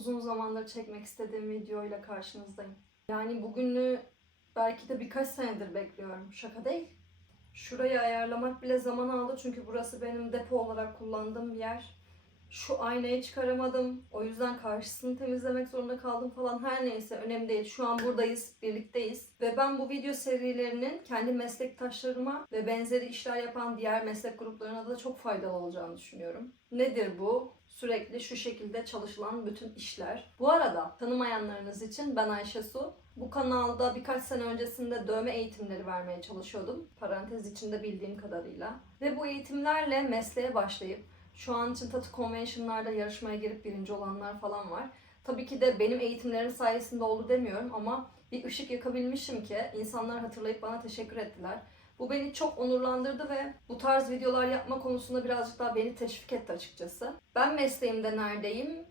uzun zamandır çekmek istediğim videoyla karşınızdayım. Yani bugünü belki de birkaç senedir bekliyorum. Şaka değil. Şurayı ayarlamak bile zaman aldı çünkü burası benim depo olarak kullandığım bir yer. Şu aynayı çıkaramadım. O yüzden karşısını temizlemek zorunda kaldım falan. Her neyse önemli değil. Şu an buradayız, birlikteyiz. Ve ben bu video serilerinin kendi meslektaşlarıma ve benzeri işler yapan diğer meslek gruplarına da çok faydalı olacağını düşünüyorum. Nedir bu? Sürekli şu şekilde çalışılan bütün işler. Bu arada tanımayanlarınız için ben Ayşe Su. Bu kanalda birkaç sene öncesinde dövme eğitimleri vermeye çalışıyordum. Parantez içinde bildiğim kadarıyla. Ve bu eğitimlerle mesleğe başlayıp şu an için Tattoo Convention'larda yarışmaya girip birinci olanlar falan var. Tabii ki de benim eğitimlerim sayesinde oldu demiyorum ama bir ışık yakabilmişim ki insanlar hatırlayıp bana teşekkür ettiler. Bu beni çok onurlandırdı ve bu tarz videolar yapma konusunda birazcık daha beni teşvik etti açıkçası. Ben mesleğimde neredeyim?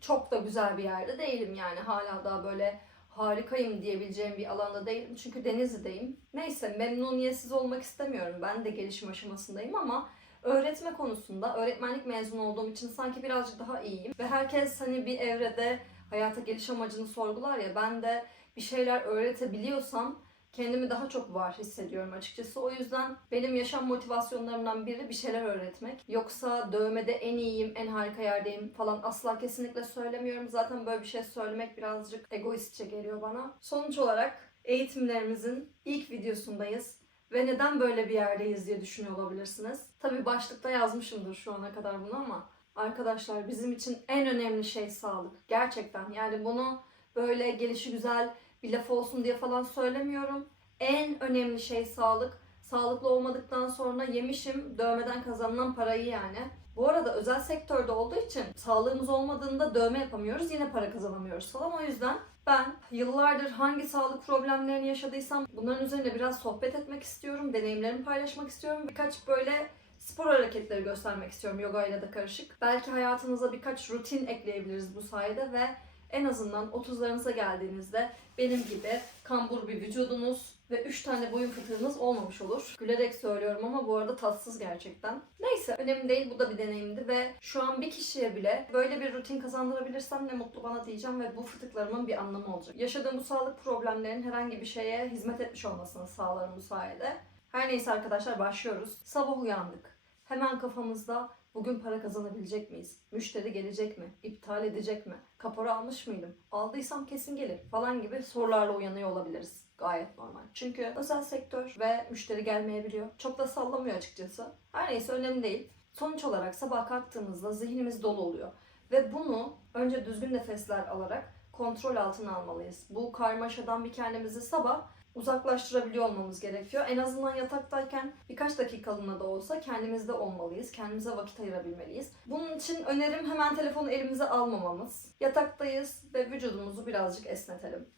Çok da güzel bir yerde değilim yani. Hala daha böyle harikayım diyebileceğim bir alanda değilim. Çünkü Denizli'deyim. Neyse memnuniyetsiz olmak istemiyorum. Ben de gelişim aşamasındayım ama öğretme konusunda öğretmenlik mezunu olduğum için sanki birazcık daha iyiyim. Ve herkes hani bir evrede hayata geliş amacını sorgular ya ben de bir şeyler öğretebiliyorsam kendimi daha çok var hissediyorum açıkçası. O yüzden benim yaşam motivasyonlarımdan biri bir şeyler öğretmek. Yoksa dövmede en iyiyim, en harika yerdeyim falan asla kesinlikle söylemiyorum. Zaten böyle bir şey söylemek birazcık egoistçe geliyor bana. Sonuç olarak eğitimlerimizin ilk videosundayız. Ve neden böyle bir yerdeyiz diye düşünüyor olabilirsiniz. Tabii başlıkta yazmışımdır şu ana kadar bunu ama arkadaşlar bizim için en önemli şey sağlık. Gerçekten yani bunu böyle gelişi güzel bir laf olsun diye falan söylemiyorum. En önemli şey sağlık. Sağlıklı olmadıktan sonra yemişim dövmeden kazanılan parayı yani. Bu arada özel sektörde olduğu için sağlığımız olmadığında dövme yapamıyoruz yine para kazanamıyoruz falan. O yüzden ben yıllardır hangi sağlık problemlerini yaşadıysam bunların üzerinde biraz sohbet etmek istiyorum. Deneyimlerimi paylaşmak istiyorum. Birkaç böyle spor hareketleri göstermek istiyorum yoga ile de karışık. Belki hayatınıza birkaç rutin ekleyebiliriz bu sayede ve en azından 30'larınıza geldiğinizde benim gibi kambur bir vücudunuz ve 3 tane boyun fıtığınız olmamış olur. Gülerek söylüyorum ama bu arada tatsız gerçekten. Neyse önemli değil bu da bir deneyimdi ve şu an bir kişiye bile böyle bir rutin kazandırabilirsem ne mutlu bana diyeceğim ve bu fıtıklarımın bir anlamı olacak. Yaşadığım bu sağlık problemlerinin herhangi bir şeye hizmet etmiş olmasını sağlarım bu sayede. Her neyse arkadaşlar başlıyoruz. Sabah uyandık. Hemen kafamızda Bugün para kazanabilecek miyiz? Müşteri gelecek mi? İptal edecek mi? Kapora almış mıydım? Aldıysam kesin gelir falan gibi sorularla uyanıyor olabiliriz. Gayet normal. Çünkü özel sektör ve müşteri gelmeyebiliyor. Çok da sallamıyor açıkçası. Her neyse önemli değil. Sonuç olarak sabah kalktığımızda zihnimiz dolu oluyor. Ve bunu önce düzgün nefesler alarak kontrol altına almalıyız. Bu karmaşadan bir kendimizi sabah uzaklaştırabiliyor olmamız gerekiyor. En azından yataktayken birkaç dakikalığına da olsa kendimizde olmalıyız. Kendimize vakit ayırabilmeliyiz. Bunun için önerim hemen telefonu elimize almamamız. Yataktayız ve vücudumuzu birazcık esnetelim.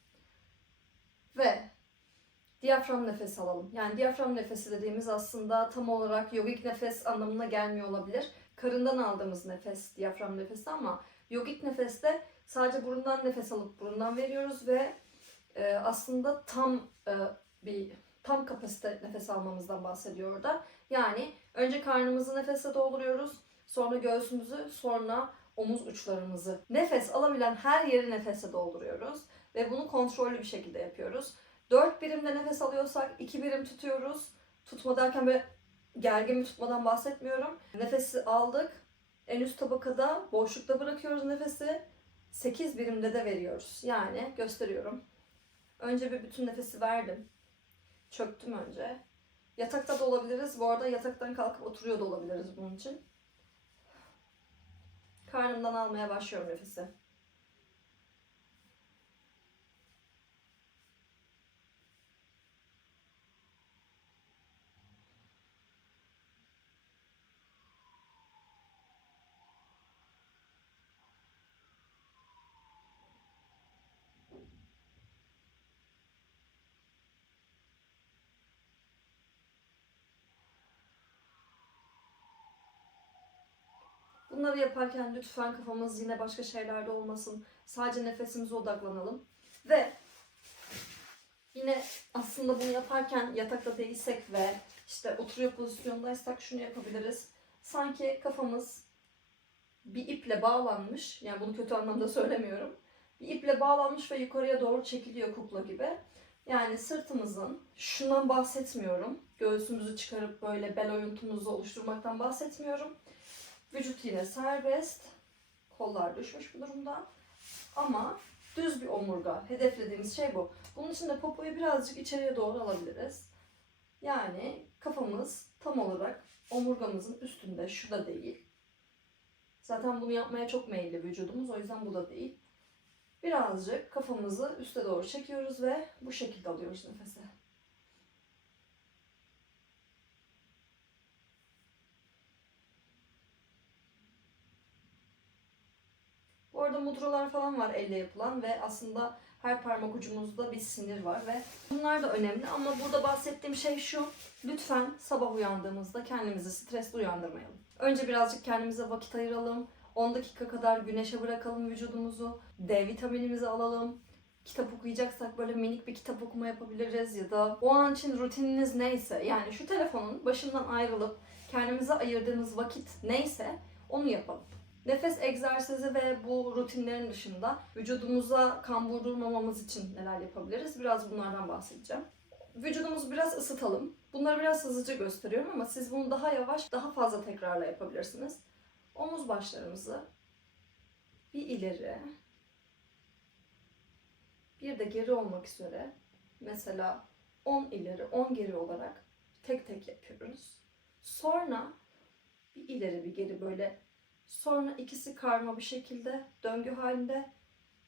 Ve diyafram nefes alalım. Yani diyafram nefesi dediğimiz aslında tam olarak yogik nefes anlamına gelmiyor olabilir. Karından aldığımız nefes diyafram nefesi ama yogik nefeste sadece burundan nefes alıp burundan veriyoruz ve e, aslında tam e, bir tam kapasite nefes almamızdan bahsediyor orada. Yani önce karnımızı nefese dolduruyoruz, sonra göğsümüzü, sonra omuz uçlarımızı. Nefes alabilen her yeri nefese dolduruyoruz ve bunu kontrollü bir şekilde yapıyoruz. 4 birimde nefes alıyorsak 2 birim tutuyoruz. Tutma derken böyle gergin bir tutmadan bahsetmiyorum. Nefesi aldık. En üst tabakada boşlukta bırakıyoruz nefesi. 8 birimde de veriyoruz. Yani gösteriyorum. Önce bir bütün nefesi verdim. Çöktüm önce. Yatakta da olabiliriz. Bu arada yataktan kalkıp oturuyor da olabiliriz bunun için. Karnımdan almaya başlıyorum nefesi. Bunları yaparken lütfen kafamız yine başka şeylerde olmasın. Sadece nefesimize odaklanalım. Ve yine aslında bunu yaparken yatakta değilsek ve işte oturuyor pozisyondaysak şunu yapabiliriz. Sanki kafamız bir iple bağlanmış. Yani bunu kötü anlamda söylemiyorum. Bir iple bağlanmış ve yukarıya doğru çekiliyor kukla gibi. Yani sırtımızın, şundan bahsetmiyorum. Göğsümüzü çıkarıp böyle bel oyuntumuzu oluşturmaktan bahsetmiyorum. Vücut yine serbest. Kollar düşmüş bu durumda. Ama düz bir omurga. Hedeflediğimiz şey bu. Bunun için de popoyu birazcık içeriye doğru alabiliriz. Yani kafamız tam olarak omurgamızın üstünde. Şu da değil. Zaten bunu yapmaya çok meyilli vücudumuz. O yüzden bu da değil. Birazcık kafamızı üste doğru çekiyoruz ve bu şekilde alıyoruz nefesi. Bu arada mudralar falan var elle yapılan ve aslında her parmak ucumuzda bir sinir var ve bunlar da önemli ama burada bahsettiğim şey şu. Lütfen sabah uyandığımızda kendimizi stresli uyandırmayalım. Önce birazcık kendimize vakit ayıralım. 10 dakika kadar güneşe bırakalım vücudumuzu. D vitaminimizi alalım. Kitap okuyacaksak böyle minik bir kitap okuma yapabiliriz ya da o an için rutininiz neyse yani şu telefonun başından ayrılıp kendimize ayırdığınız vakit neyse onu yapalım. Nefes egzersizi ve bu rutinlerin dışında vücudumuza kan vurdurmamamız için neler yapabiliriz? Biraz bunlardan bahsedeceğim. Vücudumuzu biraz ısıtalım. Bunları biraz hızlıca gösteriyorum ama siz bunu daha yavaş, daha fazla tekrarla yapabilirsiniz. Omuz başlarımızı bir ileri, bir de geri olmak üzere mesela 10 ileri, 10 geri olarak tek tek yapıyoruz. Sonra bir ileri bir geri böyle Sonra ikisi karma bir şekilde döngü halinde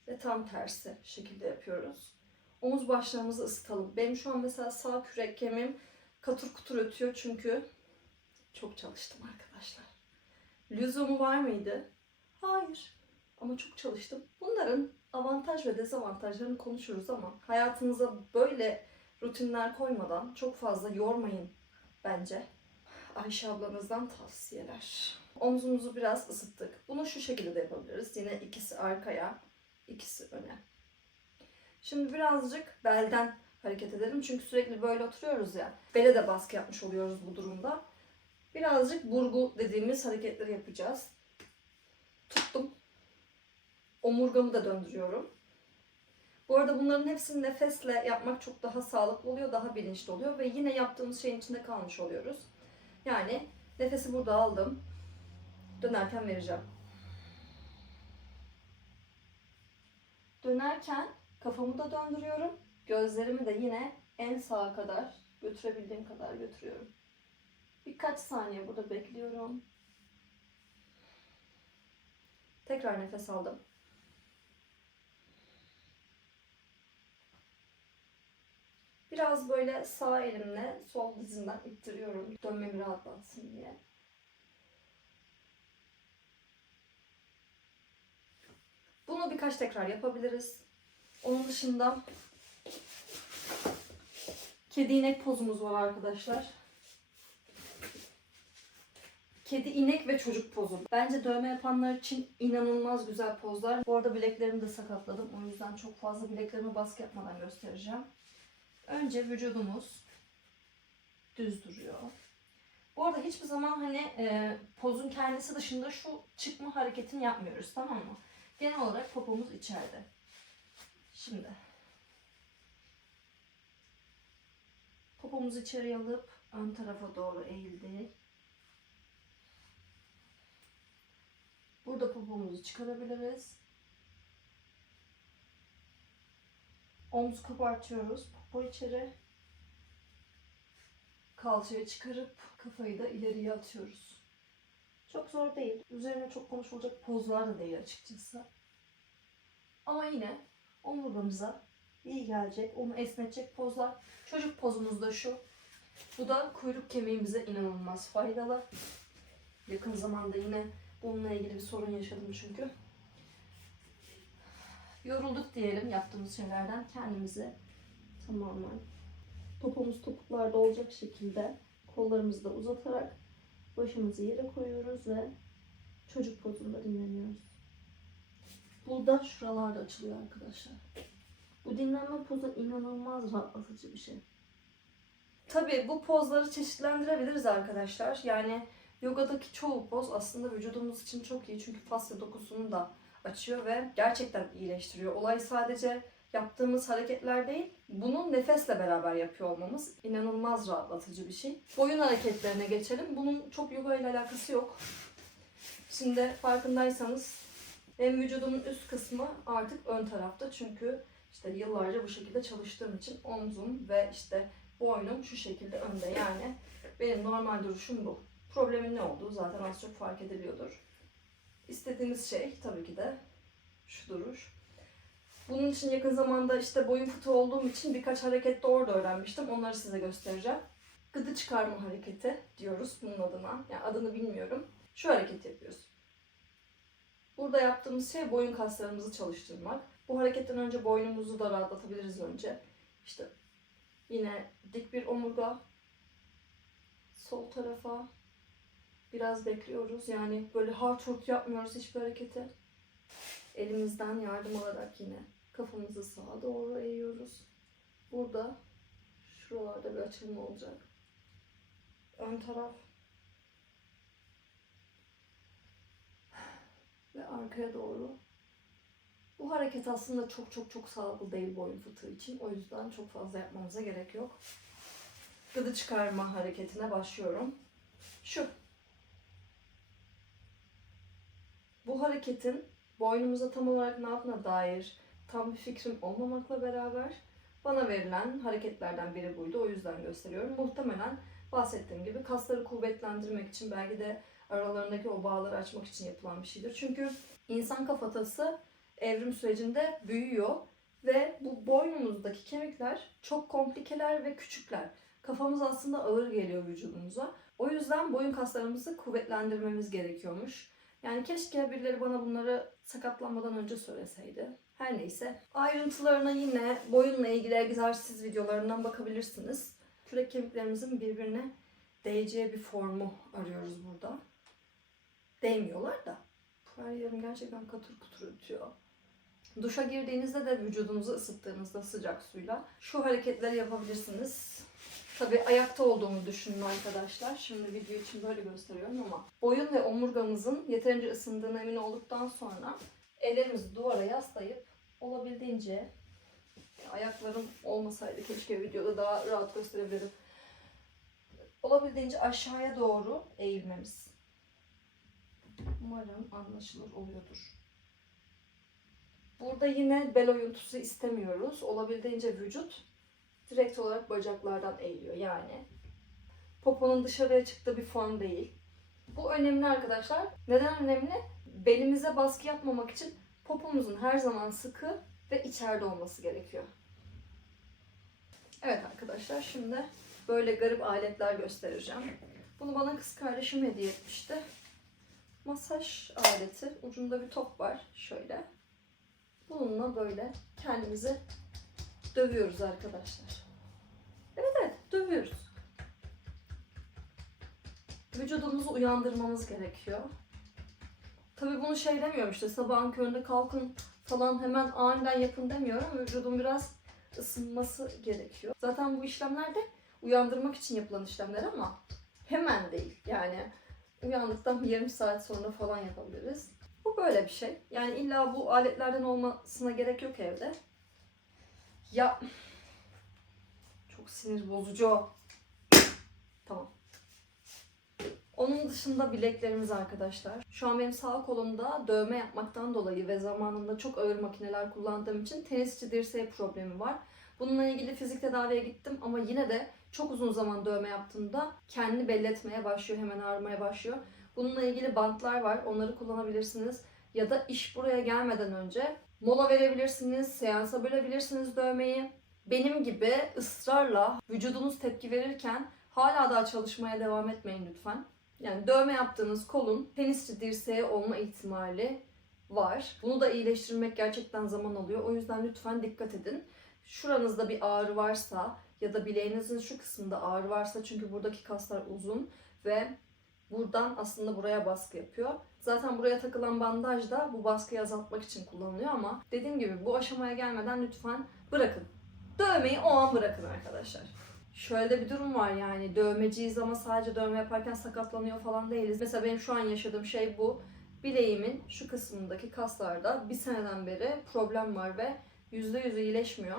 ve tam tersi şekilde yapıyoruz. Omuz başlarımızı ısıtalım. Benim şu an mesela sağ kürek kemiğim katır kutur ötüyor çünkü çok çalıştım arkadaşlar. Lüzumu var mıydı? Hayır. Ama çok çalıştım. Bunların avantaj ve dezavantajlarını konuşuruz ama hayatınıza böyle rutinler koymadan çok fazla yormayın bence. Ayşe ablanızdan tavsiyeler. Omzumuzu biraz ısıttık. Bunu şu şekilde de yapabiliriz. Yine ikisi arkaya, ikisi öne. Şimdi birazcık belden hareket edelim. Çünkü sürekli böyle oturuyoruz ya. Bele de baskı yapmış oluyoruz bu durumda. Birazcık burgu dediğimiz hareketleri yapacağız. Tuttum. Omurgamı da döndürüyorum. Bu arada bunların hepsini nefesle yapmak çok daha sağlıklı oluyor, daha bilinçli oluyor ve yine yaptığımız şeyin içinde kalmış oluyoruz. Yani nefesi burada aldım. Dönerken vereceğim. Dönerken kafamı da döndürüyorum. Gözlerimi de yine en sağa kadar götürebildiğim kadar götürüyorum. Birkaç saniye burada bekliyorum. Tekrar nefes aldım. Biraz böyle sağ elimle sol dizimden ittiriyorum. Dönmemi rahatlatsın diye. Bunu birkaç tekrar yapabiliriz. Onun dışında kedi inek pozumuz var arkadaşlar. Kedi, inek ve çocuk pozu. Bence dövme yapanlar için inanılmaz güzel pozlar. Bu arada bileklerimi de sakatladım. O yüzden çok fazla bileklerime baskı yapmadan göstereceğim. Önce vücudumuz düz duruyor. Bu arada hiçbir zaman hani e, pozun kendisi dışında şu çıkma hareketini yapmıyoruz tamam mı? Genel olarak popomuz içeride. Şimdi popomuzu içeri alıp ön tarafa doğru eğildik. Burada popomuzu çıkarabiliriz. Omuz kabartıyoruz. Popo içeri. Kalçayı çıkarıp kafayı da ileriye atıyoruz. Çok zor değil. Üzerine çok konuşulacak pozlar da değil açıkçası. Ama yine omurgamıza iyi gelecek, onu esnetecek pozlar. Çocuk pozumuz da şu. Bu da kuyruk kemiğimize inanılmaz faydalı. Yakın zamanda yine bununla ilgili bir sorun yaşadım çünkü. Yorulduk diyelim yaptığımız şeylerden kendimizi tamamen topumuz topuklarda olacak şekilde kollarımızı da uzatarak başımızı yere koyuyoruz ve çocuk pozunda dinleniyoruz. Burada şuralarda açılıyor arkadaşlar. Bu dinlenme pozu inanılmaz rahatlatıcı bir şey. Tabii bu pozları çeşitlendirebiliriz arkadaşlar. Yani yogadaki çoğu poz aslında vücudumuz için çok iyi. Çünkü fasya dokusunu da açıyor ve gerçekten iyileştiriyor. Olay sadece yaptığımız hareketler değil, bunu nefesle beraber yapıyor olmamız inanılmaz rahatlatıcı bir şey. Boyun hareketlerine geçelim. Bunun çok yoga ile alakası yok. Şimdi farkındaysanız benim vücudumun üst kısmı artık ön tarafta çünkü işte yıllarca bu şekilde çalıştığım için omzum ve işte boynum şu şekilde önde yani benim normal duruşum bu. Problemin ne olduğu zaten az çok fark ediliyordur. İstediğimiz şey tabii ki de şu duruş. Bunun için yakın zamanda işte boyun fıtığı olduğum için birkaç hareket de orada öğrenmiştim. Onları size göstereceğim. Gıdı çıkarma hareketi diyoruz bunun adına. Yani adını bilmiyorum. Şu hareketi yapıyoruz. Burada yaptığımız şey boyun kaslarımızı çalıştırmak. Bu hareketten önce boynumuzu da rahatlatabiliriz önce. İşte yine dik bir omurga. Sol tarafa biraz bekliyoruz. Yani böyle hurt yapmıyoruz hiçbir hareketi. Elimizden yardım alarak yine kafamızı sağa doğru eğiyoruz. Burada şuralarda bir açılma olacak. Ön taraf ve arkaya doğru. Bu hareket aslında çok çok çok sağlıklı değil boyun fıtığı için. O yüzden çok fazla yapmamıza gerek yok. Gıdı çıkarma hareketine başlıyorum. Şu. Bu hareketin boynumuza tam olarak ne yaptığına dair tam bir fikrim olmamakla beraber bana verilen hareketlerden biri buydu. O yüzden gösteriyorum. Muhtemelen bahsettiğim gibi kasları kuvvetlendirmek için belki de aralarındaki o bağları açmak için yapılan bir şeydir. Çünkü insan kafatası evrim sürecinde büyüyor ve bu boynumuzdaki kemikler çok komplikeler ve küçükler. Kafamız aslında ağır geliyor vücudumuza. O yüzden boyun kaslarımızı kuvvetlendirmemiz gerekiyormuş. Yani keşke birileri bana bunları sakatlanmadan önce söyleseydi. Her neyse. Ayrıntılarına yine boyunla ilgili egzersiz videolarından bakabilirsiniz. Kürek kemiklerimizin birbirine değeceği bir formu arıyoruz burada. Değmiyorlar da. Her yerim gerçekten katır kutur ötüyor. Duşa girdiğinizde de vücudunuzu ısıttığınızda sıcak suyla şu hareketleri yapabilirsiniz. Tabii ayakta olduğumu düşünün arkadaşlar. Şimdi video için böyle gösteriyorum ama boyun ve omurgamızın yeterince ısındığına emin olduktan sonra ellerimizi duvara yaslayıp olabildiğince ayaklarım olmasaydı keşke videoda daha rahat gösterebilirim. Olabildiğince aşağıya doğru eğilmemiz. Umarım anlaşılır oluyordur. Burada yine bel oyuntusu istemiyoruz. Olabildiğince vücut direkt olarak bacaklardan eğiliyor. Yani poponun dışarıya çıktığı bir form değil. Bu önemli arkadaşlar. Neden önemli? Belimize baskı yapmamak için popomuzun her zaman sıkı ve içeride olması gerekiyor. Evet arkadaşlar şimdi böyle garip aletler göstereceğim. Bunu bana kız kardeşim hediye etmişti. Masaj aleti. Ucunda bir top var. Şöyle. Bununla böyle kendimizi dövüyoruz arkadaşlar. Evet evet dövüyoruz. Vücudumuzu uyandırmamız gerekiyor. Tabii bunu şey demiyorum işte sabahın köründe kalkın falan hemen aniden yapın demiyorum. Vücudun biraz ısınması gerekiyor. Zaten bu işlemler de uyandırmak için yapılan işlemler ama hemen değil. Yani uyandıktan bir yarım saat sonra falan yapabiliriz. Bu böyle bir şey. Yani illa bu aletlerden olmasına gerek yok evde. Ya çok sinir bozucu. Tamam. Onun dışında bileklerimiz arkadaşlar. Şu an benim sağ kolumda dövme yapmaktan dolayı ve zamanında çok ağır makineler kullandığım için tenisçi dirseği problemi var. Bununla ilgili fizik tedaviye gittim ama yine de çok uzun zaman dövme yaptığımda kendini belli etmeye başlıyor, hemen ağrımaya başlıyor. Bununla ilgili bantlar var, onları kullanabilirsiniz. Ya da iş buraya gelmeden önce mola verebilirsiniz, seansa bölebilirsiniz dövmeyi. Benim gibi ısrarla vücudunuz tepki verirken hala daha çalışmaya devam etmeyin lütfen. Yani dövme yaptığınız kolun tenisçi dirseği olma ihtimali var. Bunu da iyileştirmek gerçekten zaman alıyor. O yüzden lütfen dikkat edin. Şuranızda bir ağrı varsa ya da bileğinizin şu kısmında ağrı varsa çünkü buradaki kaslar uzun ve buradan aslında buraya baskı yapıyor. Zaten buraya takılan bandaj da bu baskıyı azaltmak için kullanılıyor ama dediğim gibi bu aşamaya gelmeden lütfen bırakın. Dövmeyi o an bırakın arkadaşlar. Şöyle de bir durum var yani dövmeciyiz ama sadece dövme yaparken sakatlanıyor falan değiliz. Mesela benim şu an yaşadığım şey bu. Bileğimin şu kısmındaki kaslarda bir seneden beri problem var ve %100 iyileşmiyor.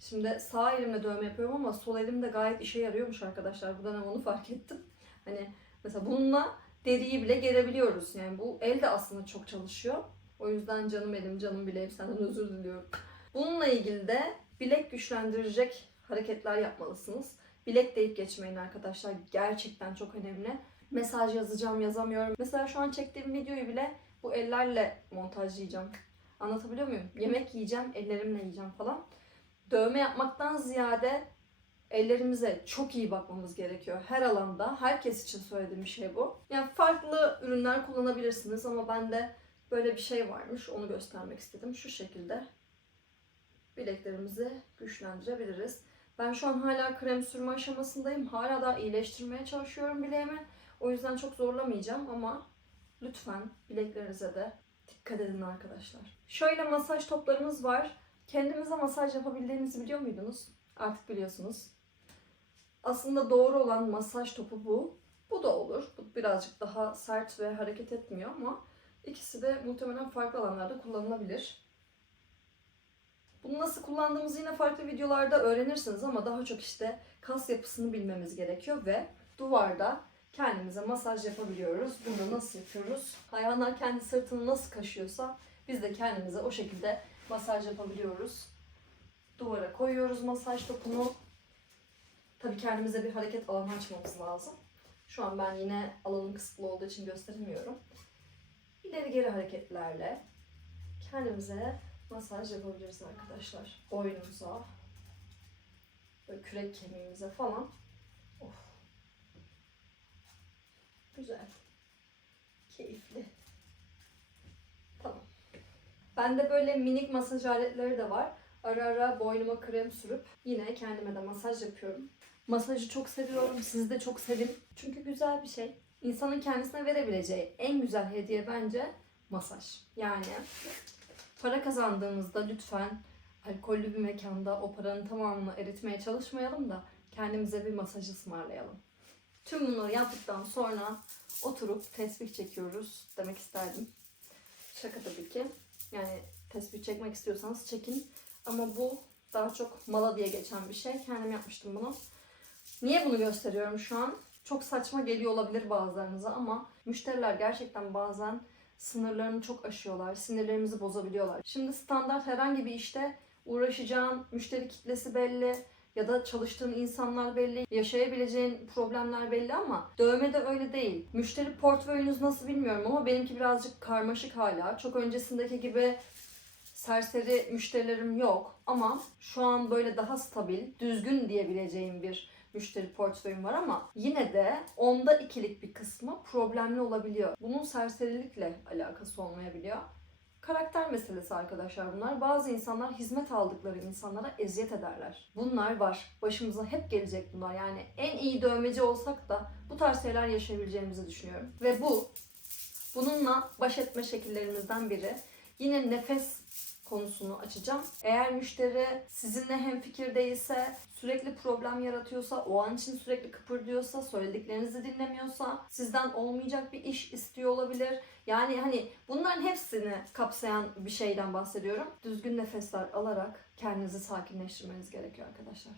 Şimdi sağ elimle dövme yapıyorum ama sol elimde gayet işe yarıyormuş arkadaşlar. Bu dönem onu fark ettim. Hani mesela bununla deriyi bile gerebiliyoruz. Yani bu el de aslında çok çalışıyor. O yüzden canım elim, canım bileğim senden özür diliyorum. Bununla ilgili de bilek güçlendirecek hareketler yapmalısınız. Bilek deyip geçmeyin arkadaşlar. Gerçekten çok önemli. Mesaj yazacağım, yazamıyorum. Mesela şu an çektiğim videoyu bile bu ellerle montajlayacağım. Anlatabiliyor muyum? Yemek yiyeceğim, ellerimle yiyeceğim falan. Dövme yapmaktan ziyade ellerimize çok iyi bakmamız gerekiyor. Her alanda, herkes için söylediğim bir şey bu. Yani farklı ürünler kullanabilirsiniz ama bende böyle bir şey varmış. Onu göstermek istedim. Şu şekilde bileklerimizi güçlendirebiliriz. Ben şu an hala krem sürme aşamasındayım. Hala da iyileştirmeye çalışıyorum bileğimi. O yüzden çok zorlamayacağım ama lütfen bileklerinize de dikkat edin arkadaşlar. Şöyle masaj toplarımız var. Kendimize masaj yapabildiğinizi biliyor muydunuz? Artık biliyorsunuz. Aslında doğru olan masaj topu bu. Bu da olur. Bu birazcık daha sert ve hareket etmiyor ama ikisi de muhtemelen farklı alanlarda kullanılabilir. Bunu nasıl kullandığımızı yine farklı videolarda öğrenirsiniz ama daha çok işte kas yapısını bilmemiz gerekiyor ve duvarda kendimize masaj yapabiliyoruz. Bunu nasıl yapıyoruz? Hayvanlar kendi sırtını nasıl kaşıyorsa biz de kendimize o şekilde masaj yapabiliyoruz. Duvara koyuyoruz masaj topunu. Tabii kendimize bir hareket alanı açmamız lazım. Şu an ben yine alanım kısıtlı olduğu için gösteremiyorum. İleri geri hareketlerle kendimize masaj yapabiliriz arkadaşlar. Boynumuza, böyle kürek kemiğimize falan. Of. Güzel. Keyifli. Tamam. Bende böyle minik masaj aletleri de var. Ara ara boynuma krem sürüp yine kendime de masaj yapıyorum. Masajı çok seviyorum. Siz de çok sevin. Çünkü güzel bir şey. İnsanın kendisine verebileceği en güzel hediye bence masaj. Yani para kazandığımızda lütfen alkollü bir mekanda o paranın tamamını eritmeye çalışmayalım da kendimize bir masaj ısmarlayalım. Tüm bunları yaptıktan sonra oturup tesbih çekiyoruz demek isterdim. Şaka tabii ki. Yani tesbih çekmek istiyorsanız çekin. Ama bu daha çok mala diye geçen bir şey. Kendim yapmıştım bunu. Niye bunu gösteriyorum şu an? Çok saçma geliyor olabilir bazılarınıza ama müşteriler gerçekten bazen sınırlarını çok aşıyorlar. Sinirlerimizi bozabiliyorlar. Şimdi standart herhangi bir işte uğraşacağın müşteri kitlesi belli ya da çalıştığın insanlar belli, yaşayabileceğin problemler belli ama dövmede öyle değil. Müşteri portföyünüz nasıl bilmiyorum ama benimki birazcık karmaşık hala. Çok öncesindeki gibi serseri müşterilerim yok ama şu an böyle daha stabil, düzgün diyebileceğim bir müşteri portföyüm var ama yine de onda ikilik bir kısmı problemli olabiliyor. Bunun serserilikle alakası olmayabiliyor. Karakter meselesi arkadaşlar bunlar. Bazı insanlar hizmet aldıkları insanlara eziyet ederler. Bunlar var. Başımıza hep gelecek bunlar. Yani en iyi dövmeci olsak da bu tarz şeyler yaşayabileceğimizi düşünüyorum. Ve bu bununla baş etme şekillerimizden biri. Yine nefes konusunu açacağım. Eğer müşteri sizinle hemfikir değilse, sürekli problem yaratıyorsa, o an için sürekli kıpırdıyorsa, söylediklerinizi dinlemiyorsa, sizden olmayacak bir iş istiyor olabilir. Yani hani bunların hepsini kapsayan bir şeyden bahsediyorum. Düzgün nefesler alarak kendinizi sakinleştirmeniz gerekiyor arkadaşlar.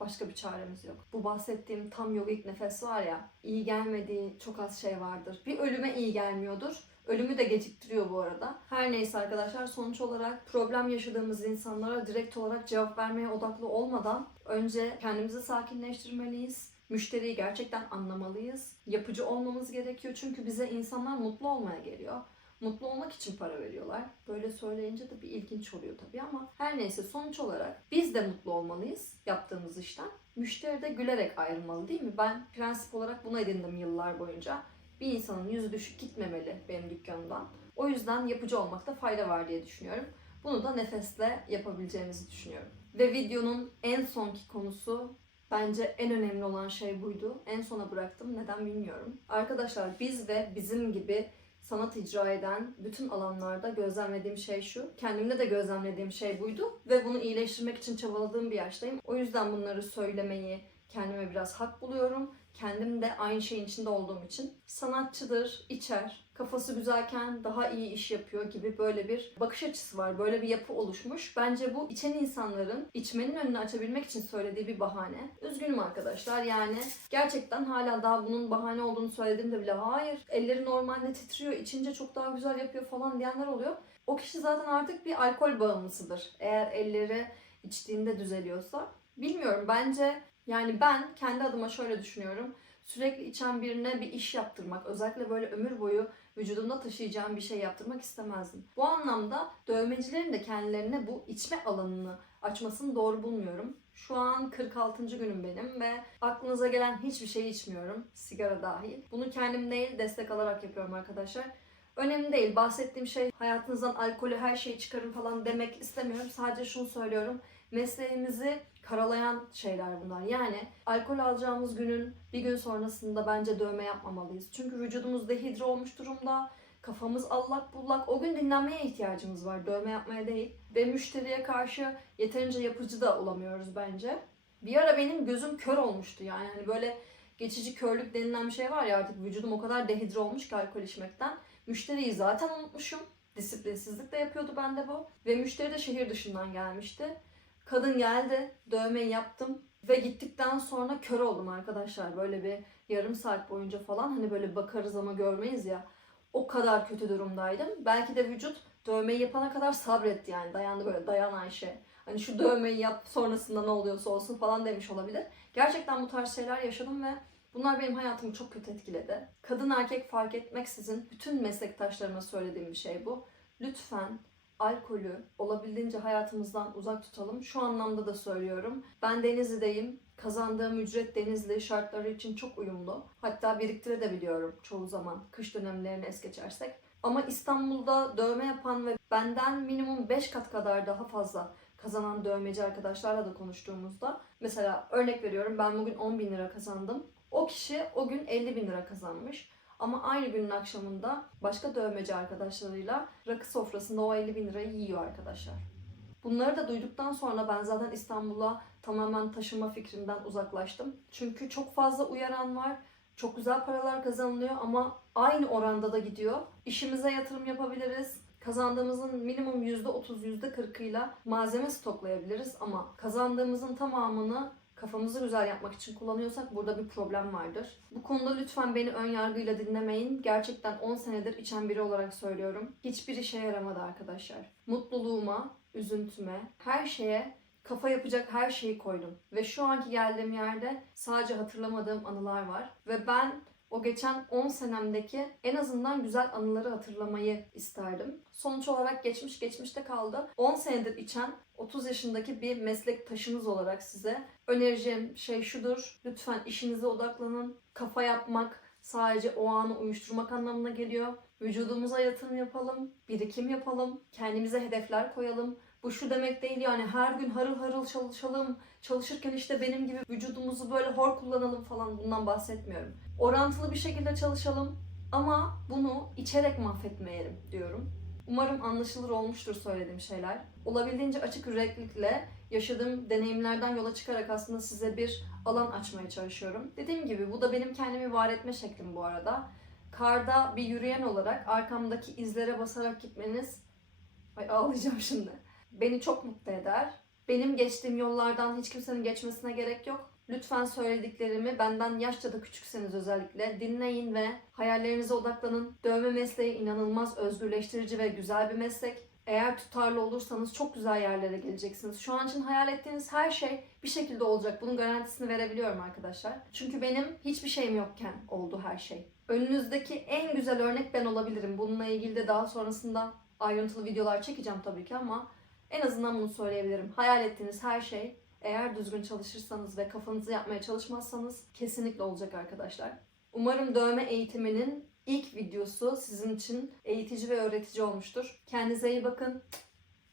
Başka bir çaremiz yok. Bu bahsettiğim tam yogik nefes var ya, iyi gelmediği çok az şey vardır. Bir ölüme iyi gelmiyordur. Ölümü de geciktiriyor bu arada. Her neyse arkadaşlar sonuç olarak problem yaşadığımız insanlara direkt olarak cevap vermeye odaklı olmadan önce kendimizi sakinleştirmeliyiz. Müşteriyi gerçekten anlamalıyız. Yapıcı olmamız gerekiyor çünkü bize insanlar mutlu olmaya geliyor. Mutlu olmak için para veriyorlar. Böyle söyleyince de bir ilginç oluyor tabii ama her neyse sonuç olarak biz de mutlu olmalıyız yaptığımız işten. Müşteri de gülerek ayrılmalı değil mi? Ben prensip olarak bunu edindim yıllar boyunca bir insanın yüzü düşük gitmemeli benim dükkanımdan. O yüzden yapıcı olmakta fayda var diye düşünüyorum. Bunu da nefesle yapabileceğimizi düşünüyorum. Ve videonun en sonki konusu bence en önemli olan şey buydu. En sona bıraktım. Neden bilmiyorum. Arkadaşlar biz ve bizim gibi sanat icra eden bütün alanlarda gözlemlediğim şey şu. Kendimde de gözlemlediğim şey buydu. Ve bunu iyileştirmek için çabaladığım bir yaştayım. O yüzden bunları söylemeyi, kendime biraz hak buluyorum. Kendim de aynı şeyin içinde olduğum için. Sanatçıdır, içer, kafası güzelken daha iyi iş yapıyor gibi böyle bir bakış açısı var. Böyle bir yapı oluşmuş. Bence bu içen insanların içmenin önünü açabilmek için söylediği bir bahane. Üzgünüm arkadaşlar yani gerçekten hala daha bunun bahane olduğunu söylediğimde bile hayır elleri normalde titriyor içince çok daha güzel yapıyor falan diyenler oluyor. O kişi zaten artık bir alkol bağımlısıdır. Eğer elleri içtiğinde düzeliyorsa. Bilmiyorum bence yani ben kendi adıma şöyle düşünüyorum. Sürekli içen birine bir iş yaptırmak, özellikle böyle ömür boyu vücudumda taşıyacağım bir şey yaptırmak istemezdim. Bu anlamda dövmecilerin de kendilerine bu içme alanını açmasını doğru bulmuyorum. Şu an 46. günüm benim ve aklınıza gelen hiçbir şey içmiyorum. Sigara dahil. Bunu kendim değil destek alarak yapıyorum arkadaşlar. Önemli değil. Bahsettiğim şey hayatınızdan alkolü her şeyi çıkarın falan demek istemiyorum. Sadece şunu söylüyorum. Mesleğimizi karalayan şeyler bunlar. Yani alkol alacağımız günün bir gün sonrasında bence dövme yapmamalıyız. Çünkü vücudumuz dehidre olmuş durumda. Kafamız allak bullak. O gün dinlenmeye ihtiyacımız var. Dövme yapmaya değil. Ve müşteriye karşı yeterince yapıcı da olamıyoruz bence. Bir ara benim gözüm kör olmuştu yani. Hani böyle geçici körlük denilen bir şey var ya artık vücudum o kadar dehidre olmuş ki alkol içmekten. Müşteriyi zaten unutmuşum. Disiplinsizlik de yapıyordu bende bu. Ve müşteri de şehir dışından gelmişti. Kadın geldi, dövmeyi yaptım ve gittikten sonra kör oldum arkadaşlar. Böyle bir yarım saat boyunca falan hani böyle bakarız ama görmeyiz ya. O kadar kötü durumdaydım. Belki de vücut dövmeyi yapana kadar sabretti yani. Dayandı böyle dayan Ayşe. Hani şu dövmeyi yap sonrasında ne oluyorsa olsun falan demiş olabilir. Gerçekten bu tarz şeyler yaşadım ve bunlar benim hayatımı çok kötü etkiledi. Kadın erkek fark etmeksizin bütün meslektaşlarıma söylediğim bir şey bu. Lütfen alkolü olabildiğince hayatımızdan uzak tutalım. Şu anlamda da söylüyorum. Ben Denizli'deyim. Kazandığım ücret Denizli şartları için çok uyumlu. Hatta biriktirebiliyorum çoğu zaman kış dönemlerini es geçersek. Ama İstanbul'da dövme yapan ve benden minimum 5 kat kadar daha fazla kazanan dövmeci arkadaşlarla da konuştuğumuzda mesela örnek veriyorum ben bugün 10 bin lira kazandım. O kişi o gün 50 bin lira kazanmış. Ama aynı günün akşamında başka dövmeci arkadaşlarıyla rakı sofrasında o 50 bin lirayı yiyor arkadaşlar. Bunları da duyduktan sonra ben zaten İstanbul'a tamamen taşıma fikrinden uzaklaştım. Çünkü çok fazla uyaran var. Çok güzel paralar kazanılıyor ama aynı oranda da gidiyor. İşimize yatırım yapabiliriz. Kazandığımızın minimum %30, %40'ıyla malzeme stoklayabiliriz ama kazandığımızın tamamını kafamızı güzel yapmak için kullanıyorsak burada bir problem vardır. Bu konuda lütfen beni ön yargıyla dinlemeyin. Gerçekten 10 senedir içen biri olarak söylüyorum. Hiçbir işe yaramadı arkadaşlar. Mutluluğuma, üzüntüme, her şeye kafa yapacak her şeyi koydum. Ve şu anki geldiğim yerde sadece hatırlamadığım anılar var. Ve ben o geçen 10 senemdeki en azından güzel anıları hatırlamayı isterdim. Sonuç olarak geçmiş geçmişte kaldı. 10 senedir içen 30 yaşındaki bir meslektaşınız olarak size önereceğim şey şudur. Lütfen işinize odaklanın. Kafa yapmak sadece o anı uyuşturmak anlamına geliyor. Vücudumuza yatırım yapalım, birikim yapalım, kendimize hedefler koyalım. Bu şu demek değil yani her gün harıl harıl çalışalım, çalışırken işte benim gibi vücudumuzu böyle hor kullanalım falan bundan bahsetmiyorum. Orantılı bir şekilde çalışalım ama bunu içerek mahvetmeyelim diyorum. Umarım anlaşılır olmuştur söylediğim şeyler. Olabildiğince açık yüreklilikle yaşadığım deneyimlerden yola çıkarak aslında size bir alan açmaya çalışıyorum. Dediğim gibi bu da benim kendimi var etme şeklim bu arada. Karda bir yürüyen olarak arkamdaki izlere basarak gitmeniz... Ay ağlayacağım şimdi. Beni çok mutlu eder. Benim geçtiğim yollardan hiç kimsenin geçmesine gerek yok. Lütfen söylediklerimi benden yaşça da küçükseniz özellikle dinleyin ve hayallerinize odaklanın. Dövme mesleği inanılmaz özgürleştirici ve güzel bir meslek. Eğer tutarlı olursanız çok güzel yerlere geleceksiniz. Şu an için hayal ettiğiniz her şey bir şekilde olacak. Bunun garantisini verebiliyorum arkadaşlar. Çünkü benim hiçbir şeyim yokken oldu her şey. Önünüzdeki en güzel örnek ben olabilirim. Bununla ilgili de daha sonrasında ayrıntılı videolar çekeceğim tabii ki ama en azından bunu söyleyebilirim. Hayal ettiğiniz her şey eğer düzgün çalışırsanız ve kafanızı yapmaya çalışmazsanız kesinlikle olacak arkadaşlar. Umarım dövme eğitiminin ilk videosu sizin için eğitici ve öğretici olmuştur. Kendinize iyi bakın.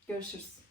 Görüşürüz.